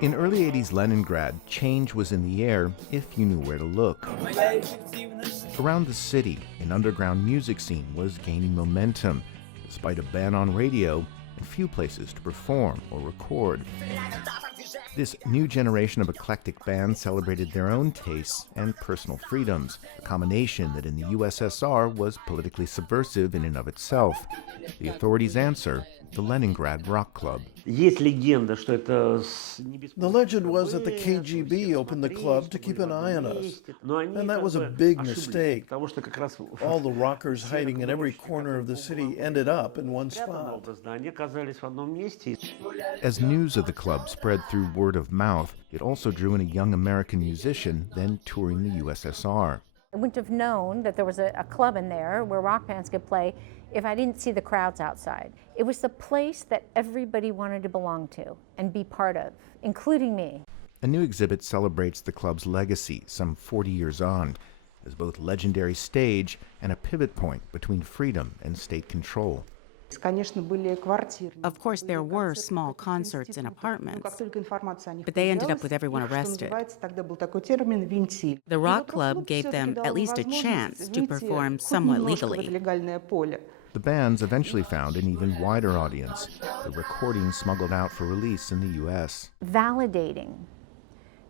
In early 80s Leningrad, change was in the air if you knew where to look. Around the city, an underground music scene was gaining momentum, despite a ban on radio and few places to perform or record. This new generation of eclectic bands celebrated their own tastes and personal freedoms, a combination that in the USSR was politically subversive in and of itself. The authorities' answer: the Leningrad Rock Club. The legend was that the KGB opened the club to keep an eye on us, and that was a big mistake. All the rockers hiding in every corner of the city ended up in one spot. As news of the club spread through word of mouth, it also drew in a young American musician then touring the USSR. I wouldn't have known that there was a club in there where rock bands could play if I didn't see the crowds outside. It was the place that everybody wanted to belong to and be part of, including me. A new exhibit celebrates the club's legacy some 40 years on, as both legendary stage and a pivot point between freedom and state control. Of course, there were small concerts in apartments, but they ended up with everyone arrested. The Rock Club gave them at least a chance to perform somewhat legally. The bands eventually found an even wider audience, the recordings smuggled out for release in the U.S. Validating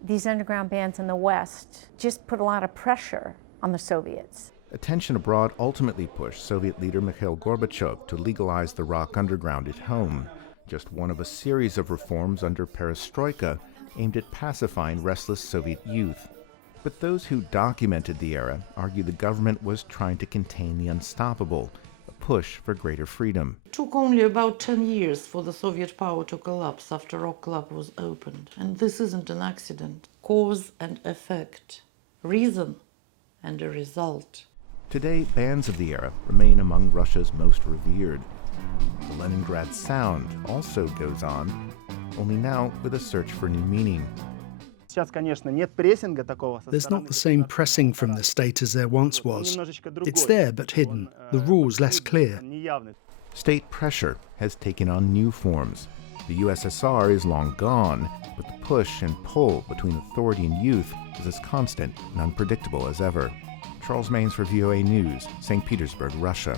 these underground bands in the West just put a lot of pressure on the Soviets. Attention abroad ultimately pushed Soviet leader Mikhail Gorbachev to legalize the rock underground at home, just one of a series of reforms under Perestroika aimed at pacifying restless Soviet youth. But those who documented the era argue the government was trying to contain the unstoppable, a push for greater freedom. It took only about 10 years for the Soviet power to collapse after Rock Club was opened. And this isn't an accident. Cause and effect, reason and a result. Today, bands of the era remain among Russia's most revered. The Leningrad sound also goes on, only now with a search for new meaning. There's not the same pressing from the state as there once was. It's there but hidden, the rules less clear. State pressure has taken on new forms. The USSR is long gone, but the push and pull between authority and youth is as constant and unpredictable as ever. Charles Maines for VOA News, St. Petersburg, Russia.